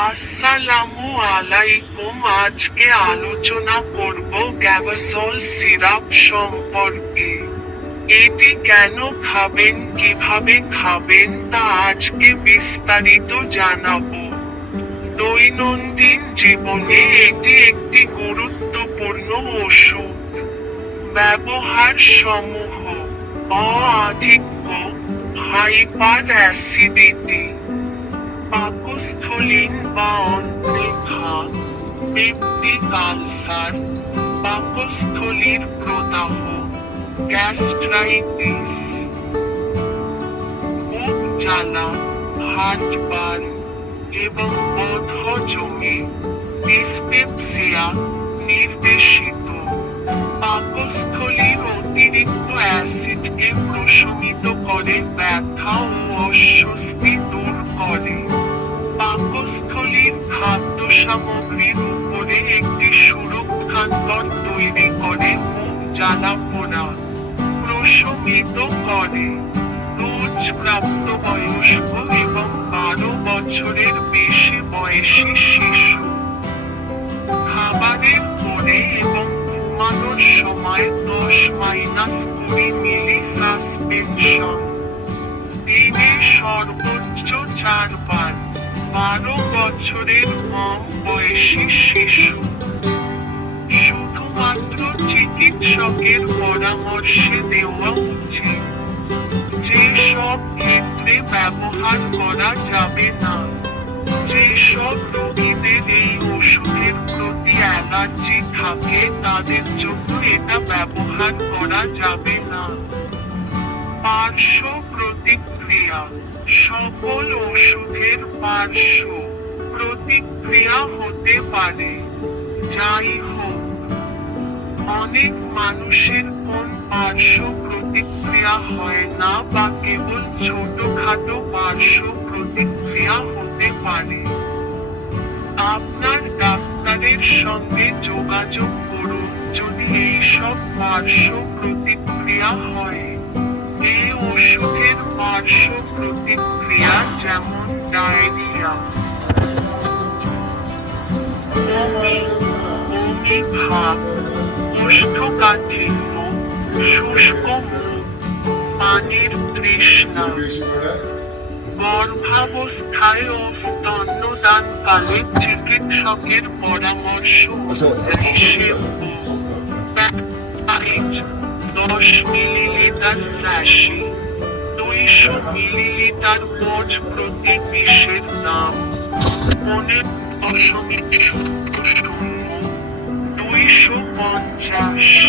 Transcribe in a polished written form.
আসসালামু আলাইকুম। আজকে আলোচনা করব গ্যাবাসল সিরাপ সম্পর্কে। এটি কেন খাবেন, কিভাবে খাবেন তা আজকে বিস্তারিত জানাবো। দৈনন্দিন জীবনে এটি একটি গুরুত্বপূর্ণ ওষুধ। ব্যবহার সমূহ: অ-আধিক্য, হাইপার অ্যাসিডিটি, পাকস্থলীন বা অন্ত্রে ঘা, পেপটিক আলসার, পাকস্থলীর প্রদাহ, গ্যাস্ট্রাইটিস, বুক জ্বালা, হার্টবার্ন এবং বদহজমে, ডিসপেপসিয়া নির্দেশিত। পাকস্থলীর অতিরিক্ত অ্যাসিডকে প্রশমিত করে ব্যথা ও অস্বস্তি দূর করে। পাকস্থলীর খাদ্য সামগ্রীর উপরে একটি সুরক্ষান্তর তৈরি করে মুখ জ্বালা পোড়া প্রশমিত করে। রোজ প্রাপ্তবয়স্ক এবং 12 বছরের বেশি বয়সী শিশু। খাবারের পরে এবং ঘুমানোর সময় 10-20 মিলি সাসপেনশন। দিনে সর্বোচ্চ 4 বার। 12 বছরের কম বয়সী শিশু। শুধুমাত্র চিকিৎসকের পরামর্শে দেওয়া উচিত। যে সব ক্ষেত্রে ব্যবহার করা যাবে না: যে সব রোগীদের এই ওষুধের প্রতি অ্যালার্জি থাকে তাদের জন্য এটা ব্যবহার করা যাবে না। পার্শ্ব প্রতিক্রিয়া: সকল ওষুধের পার্শ্ব প্রতিক্রিয়া হতে পারে। যাই হোক, অনেক মানুষের কোন পার্শ্ব প্রতিক্রিয়া হয় না বা কেবল ছোটখাটো পার্শ্ব প্রতিক্রিয়া হতে পারে। আপনার ডাক্তারের সঙ্গে যোগাযোগ করুন যদি এই সব পার্শ্ব প্রতিক্রিয়া হয়। এই ওষুধের পার্শ্ব প্রতিক্রিয়া যেমন ডায়রিয়া, বমি, বমি ভাব, কোষ্ঠকাঠিন্য, শুষ্ক মুখ, পানির তৃষ্ণা। গর্ভাবস্থায় ও স্তন্যদানকালে চিকিৎসকের পরামর্শ অনুযায়ী সেব্য। সাইজ: 10 মিলিলিটার স্যাশে, 200 মিলিলিটার বোঝ প্রতি পিসের দাম 15.00, 250।